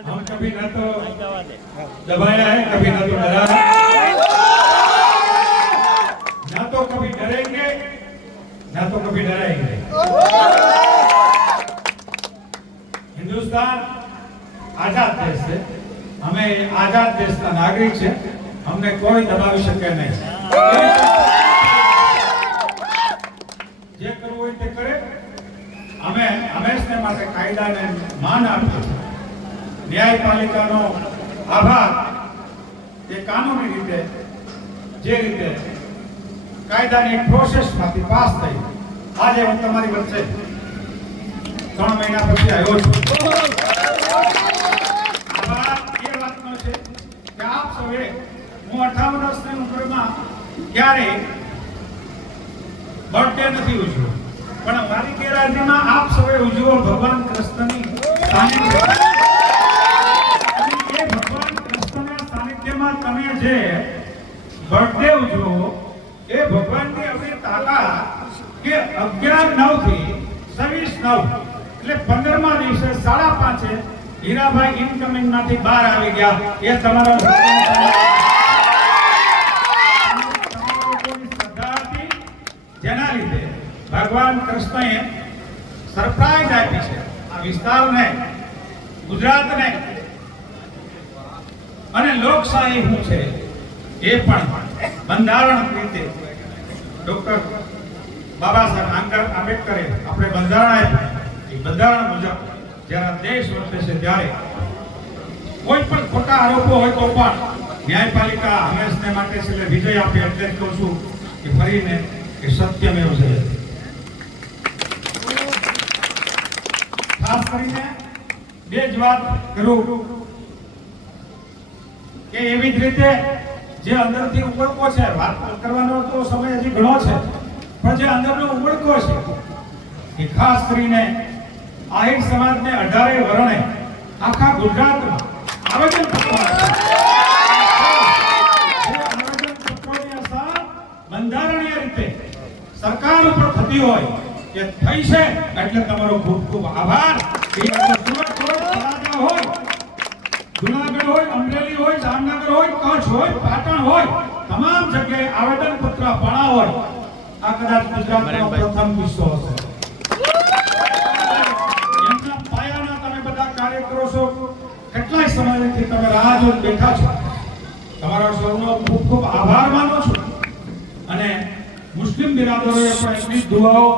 हम कभी न तो दबाया है कभी न तो डरा है ना तो कभी डरेंगे ना तो कभी डराएंगे हिंदुस्तान આઝાદ દેશ છે અમે આઝાદ દેશના નાગરિક છે અમને કોઈ દબાવી શકે નહીં જે કરવું હોય તે કરે અમે હંમેશને માટે કાયદાને માન આપ્યું છે ન્યાયપાલિકાનો આભાર. કે કાનૂની રીતે, જે રીતે કાયદાની પ્રોસેસમાંથી પાસ થઈ, આજે હું તમારી વચ્ચે ત્રણ મહિના પછી આવ્યો છું. છે કે આપ સૌએ, હું અઠાવન વર્ષની ઉંમરમાં ક્યારેય બર્થડે નથી ઉજવ્યો. પણ મારી ગેરહાજરીમાં આપ સૌએ ઉજવો ભગવાન કૃષ્ણની જે બર્થડે ઉજવો એ ભગવાનની અમને તાકાત કે અગિયાર નવથી છવ્વીસ નવ, એટલે પંદરમા દિવસે સાડા પાંચે હીરાભાઈ ઇનકમિંગમાંથી બહાર આવી ગયા. એ તમારો જેના લીધે ભગવાન કૃષ્ણએ સરપ્રાઈઝ આપી છે આ વિસ્તારને, ગુજરાતને. અને લોકશાહી શું છે? એ પણ બંધારણ રીતે. ડોક્ટર બાબા સાહેબ આંબેડકર આપણે બંધારણ આપ્યું એ બંધારણ મુજબ જ્યારે દેશ વર્તે છે ત્યારે કોઈ પણ ખોટા આરોપો હોય તો પણ ન્યાયપાલિકા હંમેશને માટે છેલ્લે વિજય આપે. એટલે જ કહું છું કે ફરીને કે સત્યમેવ છે ખાસ કરીને બે જ વાત કરું. કે એવી જ રીતે જે અંદરથી ઉમળકો છે, વાત કરવાનો તો સમય હજી ઘણો છે, પણ જે અંદરનો ઉમળકો છે, એ ખાસ કરીને આહિર સમાજને અઢારે વર્ણે આખા ગુજરાતમાં આવેદન બંધારણીય રીતે સરકાર ઉપર થતી હોય કે થઈ છે, એટલે તમારો ખૂબ ખૂબ આભાર. હોય. જુનાગઢ હોય અમરેલી હોય જામનગર હોય કચ્છ હોય પાટણ હોય તમામ જગ્યાએ આવેદન પત્ર પડા હોય આ કદાચ ગુજરાતનો પ્રથમ કિસ્સો હશે. એમના પાયાના તમે બધા કાર્ય કરો છો. કેટલાય સમયથી તમે રાહ જોઈ બેઠા છો. તમારા સૌનો ખૂબ ખૂબ આભાર માનું છું. અને મુસ્લિમ બિરાદરોએ પણ એટલી દુઆઓ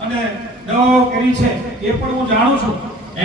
અને દવાઓ કરી છે એ પણ હું જાણું છું.